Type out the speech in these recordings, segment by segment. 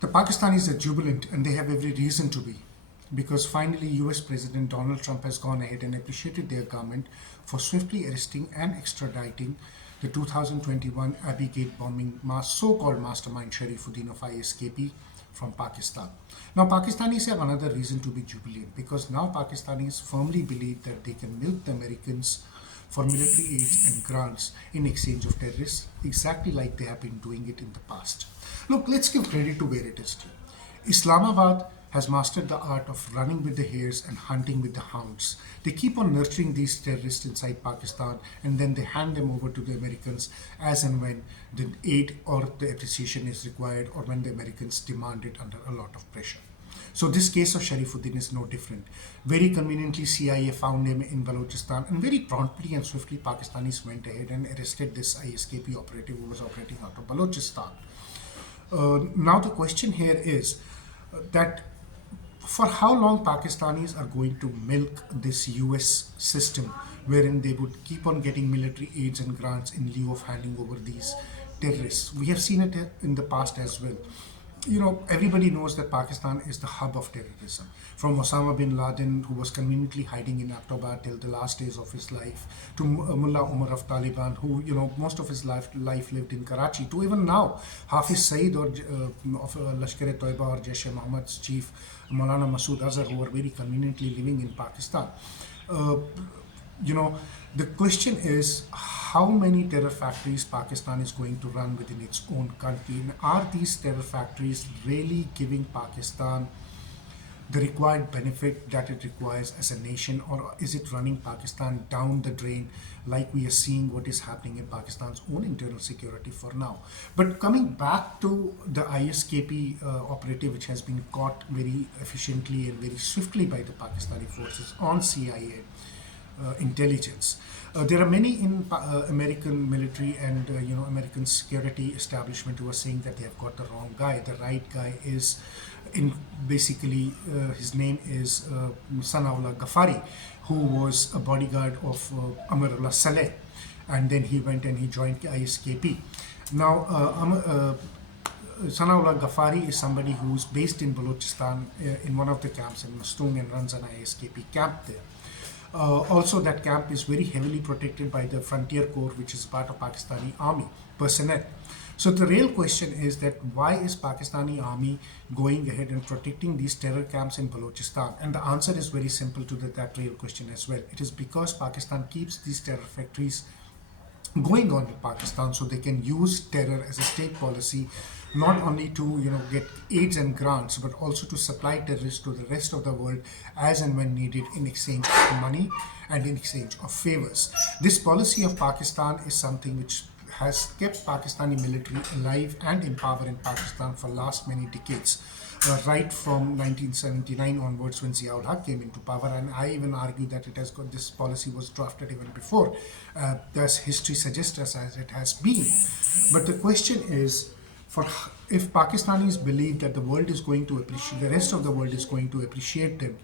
The Pakistanis are jubilant, and they have every reason to be, because finally US President Donald Trump has gone ahead and appreciated their government for swiftly arresting and extraditing the 2021 Abbey Gate bombing so-called mastermind Sharifuddin of ISKP from Pakistan. Now Pakistanis have another reason to be jubilant, because now Pakistanis firmly believe that they can milk the Americans for military aids and grants in exchange of terrorists, exactly like they have been doing it in the past. Look, let's give credit to where it is due. Islamabad has mastered the art of running with the hares and hunting with the hounds. They keep on nurturing these terrorists inside Pakistan, and then they hand them over to the Americans as and when the aid or the appreciation is required, or when the Americans demand it under a lot of pressure. So this case of Sharifuddin is no different. Very conveniently, CIA found him in Balochistan, and very promptly and swiftly Pakistanis went ahead and arrested this ISKP operative who was operating out of Balochistan. Now the question here is that for how long Pakistanis are going to milk this US system, wherein they would keep on getting military aids and grants in lieu of handing over these terrorists. We have seen it in the past as well. Everybody knows that Pakistan is the hub of terrorism. From Osama bin Laden, who was conveniently hiding in Abbottabad till the last days of his life, to Mullah Umar of Taliban, who, most of his life lived in Karachi, to even now, Hafiz Saeed of Lashkar-e-Toiba or Jaish-e-Mohammad's chief, Maulana Masood Azhar, who are very conveniently living in Pakistan. Uh, you know, the question is how many terror factories Pakistan is going to run within its own country, and are these terror factories really giving Pakistan the required benefit that it requires as a nation, or is it running Pakistan down the drain, like we are seeing what is happening in Pakistan's own internal security for now? But coming back to the ISKP operative, which has been caught very efficiently and very swiftly by the Pakistani forces on CIA intelligence. There are many in American military and American security establishment who are saying that they have got the wrong guy. The right guy is, in basically, his name is Sanaullah Ghaffari, who was a bodyguard of Amarullah Saleh, and then he went and he joined ISKP. Now, Sanaullah Ghaffari is somebody who's based in Balochistan in one of the camps in Mastung, and runs an ISKP camp there. Also, that camp is very heavily protected by the Frontier Corps, which is part of Pakistani Army personnel. So the real question is that why is Pakistani Army going ahead and protecting these terror camps in Balochistan? And the answer is very simple to that real question as well. It is because Pakistan keeps these terror factories going on in Pakistan, so they can use terror as a state policy, not only to get aids and grants, but also to supply terrorists to the rest of the world as and when needed in exchange of money and in exchange of favors. This policy of Pakistan is something which has kept Pakistani military alive and in power in Pakistan for last many decades. Right from 1979 onwards, when Ziaul Haq came into power, and I even argue that it has got this policy was drafted even before, as history suggests us as it has been. But the question is, for if Pakistanis believe that the world is going to appreciate, the rest of the world is going to appreciate them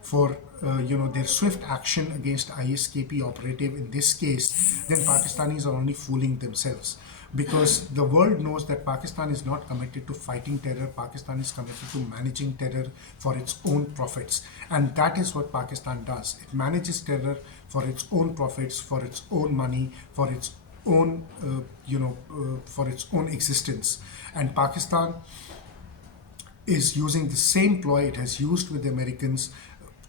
for their swift action against ISKP operative in this case, then Pakistanis are only fooling themselves, because the world knows that Pakistan is not committed to fighting terror. Pakistan is committed to managing terror for its own profits, and that is what Pakistan does. It manages terror for its own profits, for its own money, for its own for its own existence. And Pakistan is using the same ploy it has used with the Americans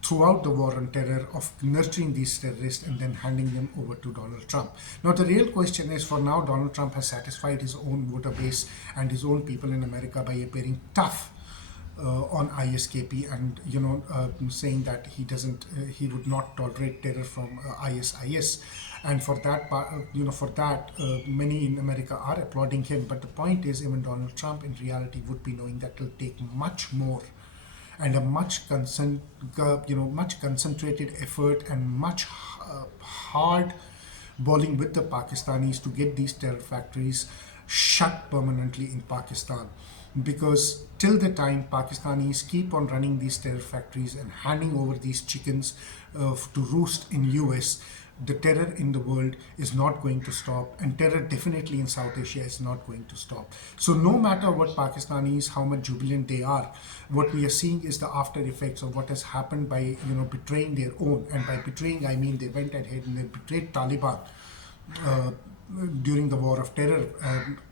throughout the war on terror, of nurturing these terrorists and then handing them over to Donald Trump. Now, the real question is, for now, Donald Trump has satisfied his own voter base and his own people in America by appearing tough on ISKP, and saying that he would not tolerate terror from ISIS, and for that, many in America are applauding him. But the point is, even Donald Trump in reality would be knowing that it will take much more and a much concentrated effort and much hard bowling with the Pakistanis to get these terror factories shut permanently in Pakistan. Because till the time Pakistanis keep on running these terror factories and handing over these chickens to roost in US, the terror in the world is not going to stop, and terror definitely in South Asia is not going to stop. So no matter what Pakistanis, how much jubilant they are, what we are seeing is the after effects of what has happened by betraying their own. And by betraying, I mean they went ahead and they betrayed Taliban uh, during the war of terror.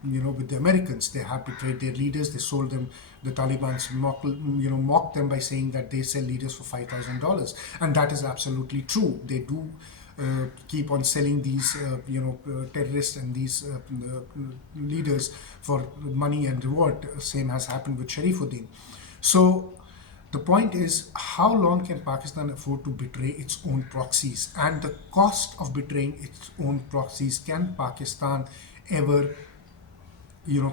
With the Americans, they have betrayed their leaders. They sold them. The Taliban's mocked them by saying that they sell leaders for $5,000, and that is absolutely true. They do keep on selling these terrorists and these leaders for money and reward. Same has happened with Sharifuddin. So the point is, how long can Pakistan afford to betray its own proxies? And the cost of betraying its own proxies, can Pakistan ever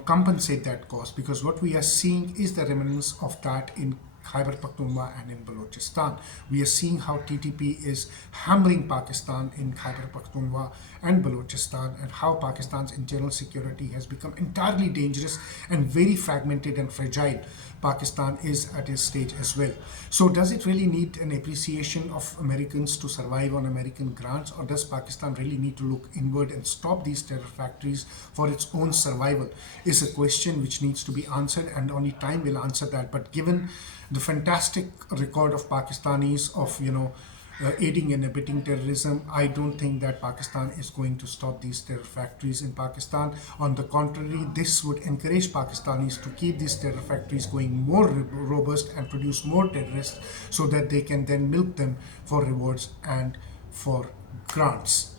compensate that cost? Because what we are seeing is the remnants of that in Khyber Pakhtunkhwa and in Balochistan. We are seeing how TTP is hammering Pakistan in Khyber Pakhtunkhwa and Balochistan, and how Pakistan's internal security has become entirely dangerous and very fragmented and fragile. Pakistan is at a stage as well. So does it really need an appreciation of Americans to survive on American grants, or does Pakistan really need to look inward and stop these terror factories for its own survival? Is a question which needs to be answered, and only time will answer that. But given the fantastic record of Pakistanis of aiding and abetting terrorism, I don't think that Pakistan is going to stop these terror factories in Pakistan. On the contrary, this would encourage Pakistanis to keep these terror factories going more robust and produce more terrorists, so that they can then milk them for rewards and for grants.